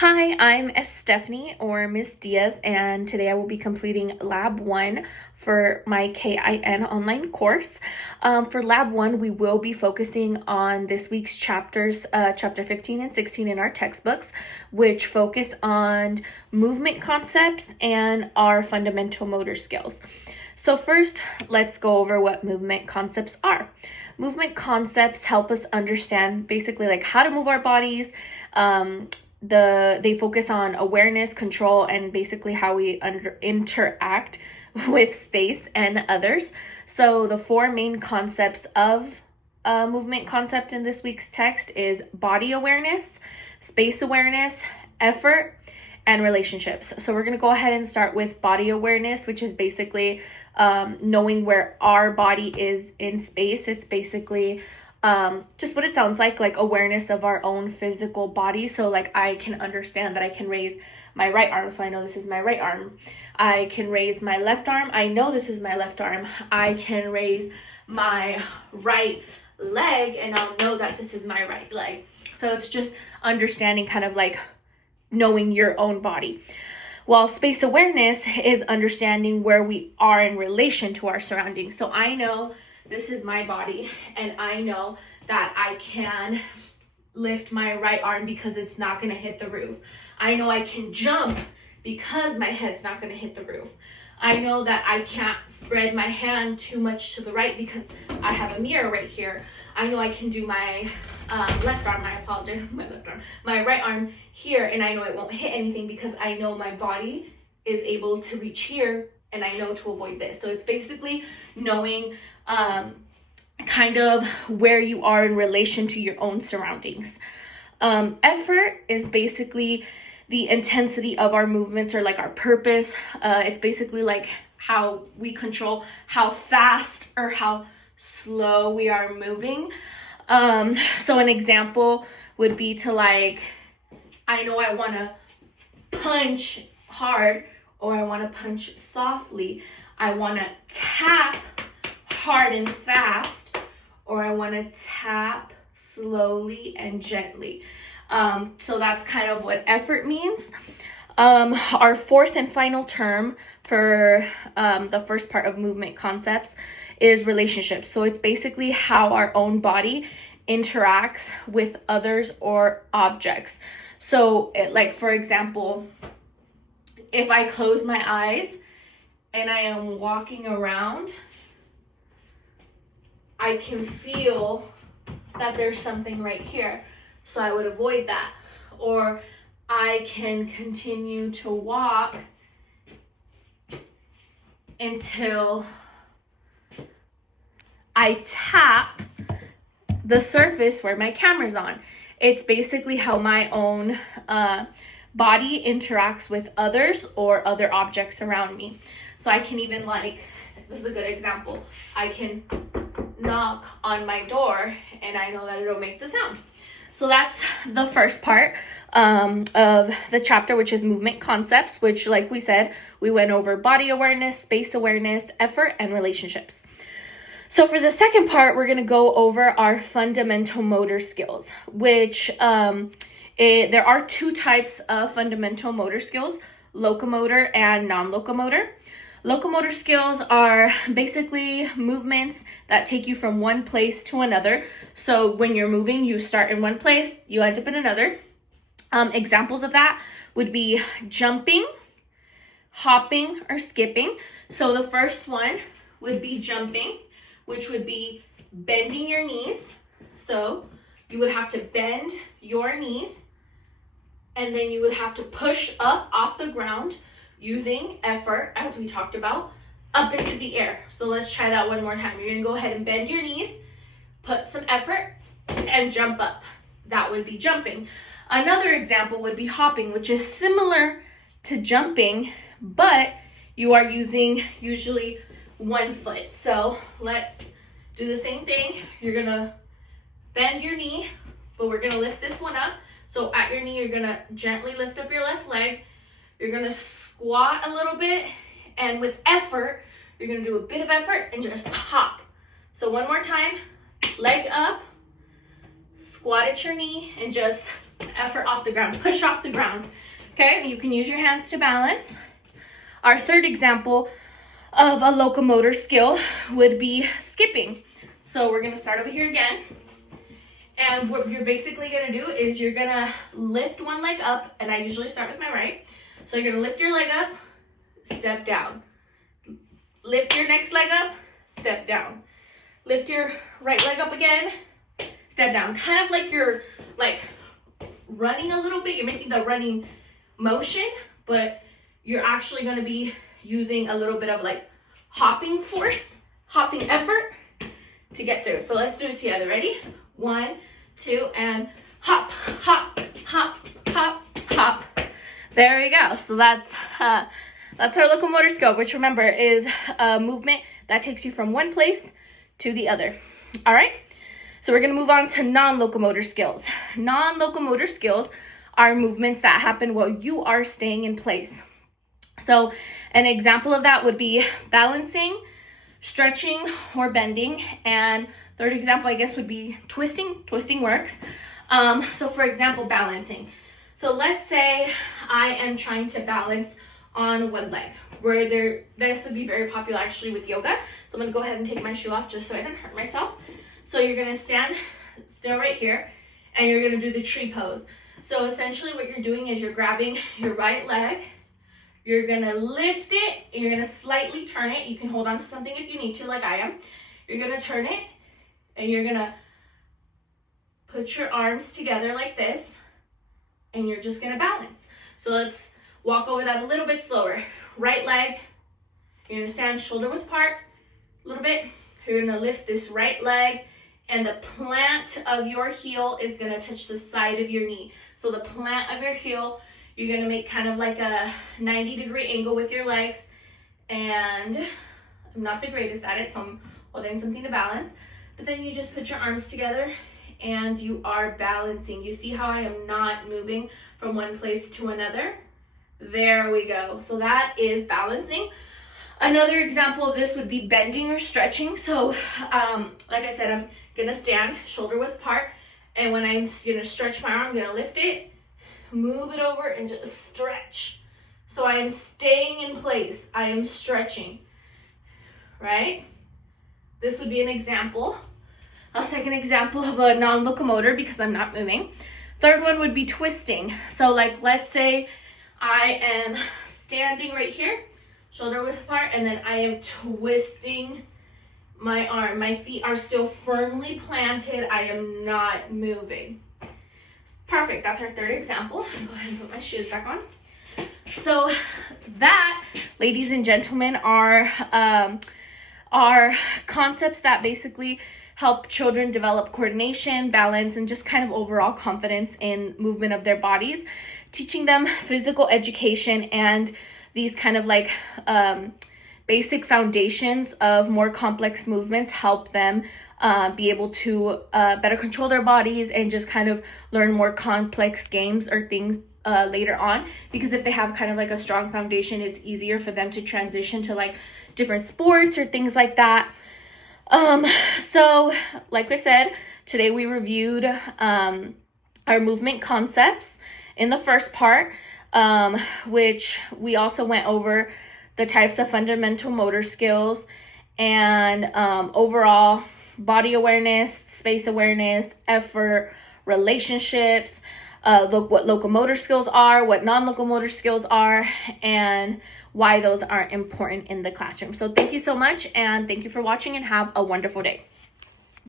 Hi, I'm Estefany or Miss Diaz, and today I will be completing Lab 1 for my KIN online course. For Lab 1, we will be focusing on this week's chapters, chapter 15 and 16 in our textbooks, which focus on movement concepts and our fundamental motor skills. So first, let's go over what movement concepts are. Movement concepts help us understand basically like how to move our bodies. They focus on awareness, control, and basically how we interact with space and others. So the four main concepts of movement concept in this week's text is body awareness, space awareness, effort, and relationships. So we're going to go ahead and start with body awareness, which is basically knowing where our body is in space. It's basically just what it sounds like awareness of our own physical body. So like I can understand that I can raise my right arm, so I know this is my right arm. I can raise my left arm, I know this is my left arm. I can raise my right leg and I'll know that this is my right leg. So it's just understanding kind of like knowing your own body. While space awareness is understanding where we are in relation to our surroundings. So I know this is my body and I know that I can lift my right arm because it's not going to hit the roof. I know I can jump because my head's not going to hit the roof. I know that I can't spread my hand too much to the right because I have a mirror right here. I know I can do my left arm, my right arm here, and I know it won't hit anything because I know my body is able to reach here and I know to avoid this. So it's basically knowing kind of where you are in relation to your own surroundings. Effort is basically the intensity of our movements or like our purpose. It's basically like how we control how fast or how slow we are moving. So an example would be to like, I know I want to punch hard or I want to punch softly. I want to tap hard and fast, or I want to tap slowly and gently. So that's kind of what effort means. Our fourth and final term for the first part of movement concepts is relationships. So it's basically how our own body interacts with others or objects. So like, for example, if I close my eyes and I am walking around, I can feel that there's something right here. So I would avoid that. Or I can continue to walk until I tap the surface where my camera's on. It's basically how my own body interacts with others or other objects around me. So I can even like, this is a good example. I can knock on my door and I know that it'll make the sound. So that's the first part of the chapter, which is movement concepts, which like we said, we went over body awareness, space awareness, effort, and relationships. So for the second part, we're going to go over our fundamental motor skills, which there are two types of fundamental motor skills, locomotor and non-locomotor. Locomotor skills are basically movements that take you from one place to another. So when you're moving, you start in one place, you end up in another. Examples of that would be jumping, hopping, or skipping. So the first one would be jumping, which would be bending your knees. So you would have to bend your knees, and then you would have to push up off the ground using effort, as we talked about, up into the air. So let's try that one more time. You're gonna go ahead and bend your knees, put some effort, and jump up. That would be jumping. Another example would be hopping, which is similar to jumping, but you are using usually one foot. So let's do the same thing. You're gonna bend your knee, but we're gonna lift this one up. So at your knee, you're gonna gently lift up your left leg. You're gonna squat a little bit, and with effort, you're gonna do a bit of effort and just hop. So one more time, leg up, squat at your knee, and just effort off the ground, push off the ground. Okay, you can use your hands to balance. Our third example of a locomotor skill would be skipping. So we're gonna start over here again. And what you're basically gonna do is you're gonna lift one leg up, and I usually start with my right. So you're gonna lift your leg up, step down. Lift your next leg up, step down. Lift your right leg up again, step down. Kind of like you're like running a little bit. You're making the running motion, but you're actually gonna be using a little bit of like hopping force, hopping effort to get through. So let's do it together. Ready? 1, 2, and hop, hop, hop, hop, hop. There we go. So that's our locomotor skill, which remember is a movement that takes you from one place to the other. All right. So we're gonna move on to non-locomotor skills. Non-locomotor skills are movements that happen while you are staying in place. So an example of that would be balancing, stretching, or bending. And third example, I guess, would be twisting. Twisting works. So for example, balancing. So let's say I am trying to balance on one leg, this would be very popular actually with yoga. So I'm gonna go ahead and take my shoe off just so I don't hurt myself. So you're gonna stand still right here, and you're gonna do the tree pose. So essentially what you're doing is you're grabbing your right leg, you're gonna lift it, and you're gonna slightly turn it. You can hold on to something if you need to, like I am. You're gonna turn it, and you're gonna put your arms together like this, and you're just gonna balance. So let's walk over that a little bit slower. Right leg, you're gonna stand shoulder width apart a little bit. You're gonna lift this right leg, and the plant of your heel is gonna touch the side of your knee. So the plant of your heel, you're gonna make kind of like a 90-degree angle with your legs. And I'm not the greatest at it, so I'm holding something to balance. But then you just put your arms together and you are balancing. You see how I am not moving from one place to another? There we go. So that is balancing. Another example of this would be bending or stretching. So like I said, I'm gonna stand shoulder width apart, and when I'm gonna stretch my arm, I'm gonna lift it, move it over, and just stretch. So I am staying in place. I am stretching, right? This would be an example. I'll take an example of a non-locomotor because I'm not moving. Third one would be twisting. So like, let's say I am standing right here, shoulder width apart, and then I am twisting my arm. My feet are still firmly planted. I am not moving. Perfect. That's our third example. I'll go ahead and put my shoes back on. So that, ladies and gentlemen, are concepts that basically help children develop coordination, balance, and just kind of overall confidence in movement of their bodies, teaching them physical education and these kind of like basic foundations of more complex movements help them be able to better control their bodies and just kind of learn more complex games or things later on. Because if they have kind of like a strong foundation, it's easier for them to transition to like different sports or things like that. So like I said, today we reviewed our movement concepts in the first part, which we also went over the types of fundamental motor skills and overall body awareness, space awareness, effort, relationships, what locomotor skills are, what non-locomotor skills are, and why those are important in the classroom. So thank you so much, and thank you for watching, and have a wonderful day.